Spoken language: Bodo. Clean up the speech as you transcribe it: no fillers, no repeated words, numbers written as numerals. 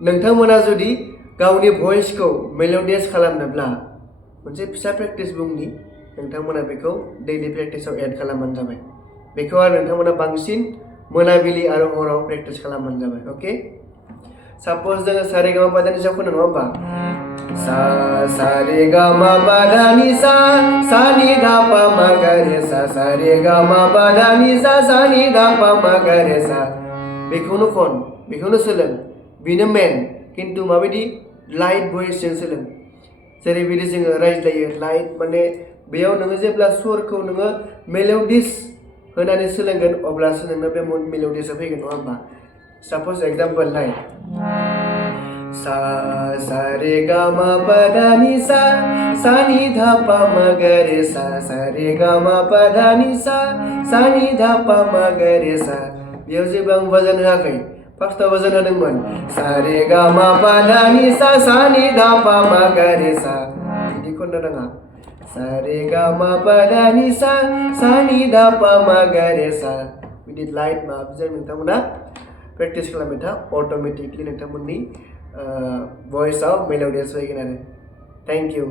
नोंथांमोना जुदि गावनि भइसखौ मेल'डियास खालामनोब्ला मोनसे फिसा प्रेक्टिस बुंनि नोंथांमोना बेखौ दैलि प्रेक्टिसाव एड खालामबानो जाबाय बेखौ आरो नोंथांमोना बांसिन मोनाबिलि आरो हराव प्रेक्टिस खालामबानो जाबाय ओके साप'ज जोङो सारेगामा पाधानि सायाव खोनानो नङा होमबा सा सारेगामा पाधानि सा सानि धा पा मा गा रे सा सारेगामा पाधानि सा सानि धा पा मा गा रे सा बेखौनो सोलों बेनो मेन खिन्थु माबायदि लाइट भइसजों सोलों जेरैबायदि जोङो रायज्लायो लाइट माने बेयाव नोङो जेब्ला सुरखौ नोङो मेल'डिस होनानै सोलोंगोन अब्लासो नोंनो बे मेल'डिसआ फैगोन नङा होमबा साप'ज एग्जाम्पल नाय सा सा रे गा मा पा धा नि सा सा नि धा पा मा गा रे सा सा रे गा मा पा धा नि सा सा नि धा पा मा गा रे सा बेयाव जेबो आं भजन होआखै फार्स्टआव भजन होदोंमोन सा रे गा मा पा धा नि सा सा नि धा पा मा गा रे सा बिदि खननो नाङा सा रे गा मा पा धा नि सा सा नि धा पा मा गा रे सा बिदि लाइट माबाजों नोंथांमोना प्रेक्टिस खालामबाय था अट'मेटिकलि नोंथांमोननि भइसआव मेल'डियास फैगोन आरो थेंक इउ